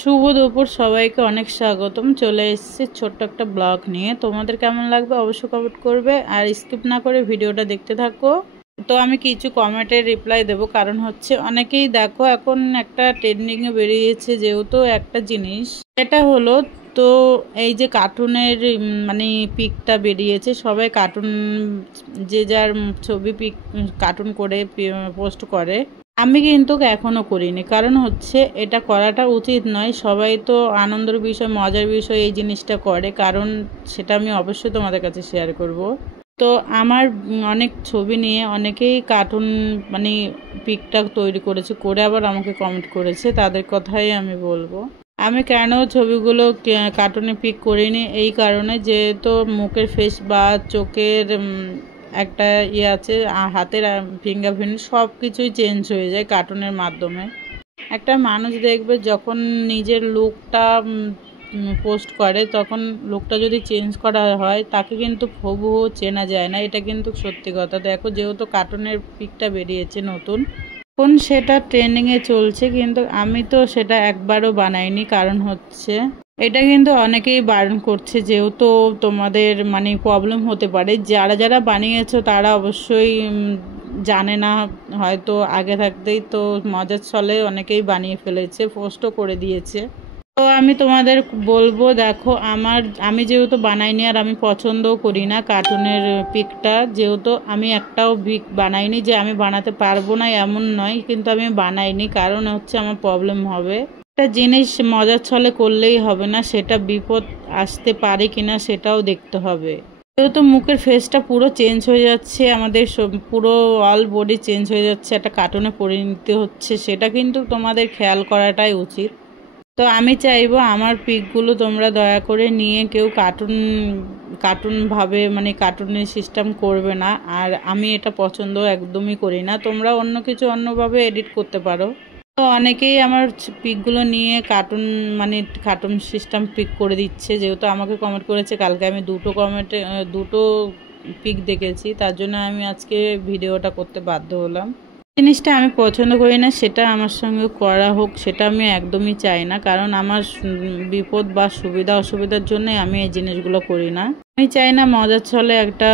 শুভ দুপুর সবাইকে অনেক স্বাগতম। চলে এসেছি ছোট্ট একটা ব্লগ নিয়ে। তোমাদের কেমন লাগবে অবশ্যই কমেন্ট করবে, আর স্কিপ না করে ভিডিওটা দেখতে থাকো। তো আমি কিছু কমেন্টের রিপ্লাই দেবো, কারণ হচ্ছে অনেকেই দেখো এখন একটা ট্রেন্ডিংয়ে বেরিয়েছে যেহেতু একটা জিনিস, এটা হলো তো এই যে কার্টুনের মানে পিকটা বেরিয়েছে, সবাই কার্টুন যে যার ছবি পিক কার্টুন করে পোস্ট করে। আমি কিন্তু এখনো করিনি, কারণ হচ্ছে এটা করাটা উচিত নয়। সবাই তো আনন্দের বিষয় মজার বিষয় এই জিনিসটা করে, কারণ সেটা আমি অবশ্যই তোমাদের কাছে শেয়ার করব। তো আমার অনেক ছবি নিয়ে অনেকেই কার্টুন মানে পিকটা তৈরি করেছে, করে আবার আমাকে কমেন্ট করেছে। তাদের কথাই আমি বলবো। আমি কেন ছবিগুলো কার্টুনে পিক করিনি, এই কারণে যেহেতু মুখের ফেস বা চোখের একটা ইয়ে আছে, হাতের ফিঙ্গারপ্রিন্ট সব কিছুই চেঞ্জ হয়ে যায় কার্টুনের মাধ্যমে। একটা মানুষ দেখবে যখন নিজের লুকটা পোস্ট করে, তখন লুকটা যদি চেঞ্জ করা হয় তাকে কিন্তু হুবহু চেনা যায় না। এটা কিন্তু সত্যি কথা। দেখো যেহেতু কার্টুনের পিকটা বেরিয়েছে নতুন, এখন সেটা ট্রেন্ডিংয়ে চলছে, কিন্তু আমি তো সেটা একবারও বানাইনি। কারণ হচ্ছে এটা কিন্তু অনেকেই বারণ করছে, যেহেতু তোমাদের মানে প্রবলেম হতে পারে। যারা যারা বানিয়েছো তারা অবশ্যই জানে না হয়তো, আগে থাকতেই তো মজার ছলে অনেকেই বানিয়ে ফেলেছে, পোস্টও করে দিয়েছে। তো আমি তোমাদের বলবো, দেখো আমি যেহেতু বানাইনি আর আমি পছন্দও করি না কার্টুনের পিকটা, যেহেতু আমি একটাও পিক বানাইনি। যে আমি বানাতে পারবো না এমন নয়, কিন্তু আমি বানাইনি কারণ হচ্ছে আমার প্রবলেম হবে। একটা জিনিস মজার ছলে করলেই হবে না, সেটা বিপদ আসতে পারে কিনা সেটাও দেখতে হবে। যেহেতু মুখের ফেসটা পুরো চেঞ্জ হয়ে যাচ্ছে, আমাদের পুরো অল বডি চেঞ্জ হয়ে যাচ্ছে, একটা কার্টুনে পরিণত হচ্ছে, সেটা কিন্তু তোমাদের খেয়াল করাটাই উচিত। তো আমি চাইবো আমার পিকগুলো তোমরা দয়া করে নিয়ে কেউ কার্টুনভাবে মানে কার্টুনের সিস্টেম করবে না। আর আমি এটা পছন্দ একদমই করি না। তোমরা অন্য কিছু অন্যভাবে এডিট করতে পারো। তো অনেকেই আমার পিকগুলো নিয়ে কার্টুন সিস্টেম পিক করে দিচ্ছে। যেহেতু আমাকে কমেন্ট করেছে, কালকে আমি দুটো পিক দেখেছি, তার জন্য আমি আজকে ভিডিওটা করতে বাধ্য হলাম। জিনিসটা আমি পছন্দ করি না, সেটা আমার সঙ্গে করা হোক সেটা আমি একদমই চাই না। কারণ আমার বিপদ বা সুবিধা অসুবিধার জন্যই আমি এই জিনিসগুলো করি না। আমি চাই না মজার ছলে একটা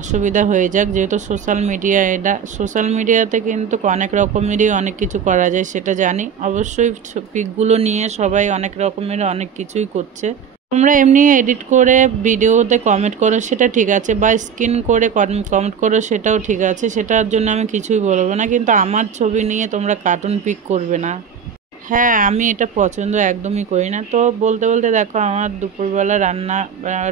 অসুবিধা হয়ে যাক। যেহেতু সোশ্যাল মিডিয়াতে কিন্তু অনেক রকমেরই অনেক কিছু করা যায়, সেটা জানি। অবশ্যই পিকগুলো নিয়ে সবাই অনেক রকমের অনেক কিছুই করছে। তোমরা এমনি এডিট করে ভিডিওতে কমেন্ট করো, সেটা ঠিক আছে, বা স্ক্রিন করে কমেন্ট করো, সেটাও ঠিক আছে। সেটার জন্য আমি কিছুই বলবো না, কিন্তু আমার ছবি নিয়ে তোমরা কার্টুন পিক করবে না। হ্যাঁ, আমি এটা পছন্দ একদমই করি না। তো বলতে বলতে দেখো আমার দুপুরবেলা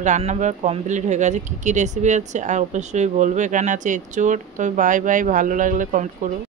রান্না কমপ্লিট হয়ে গেছে। কী কী রেসিপি আছে আর অবশ্যই বলবো। এখানে আছে এঁচোড়। তো বাই বাই, ভালো লাগলে কমেন্ট করো।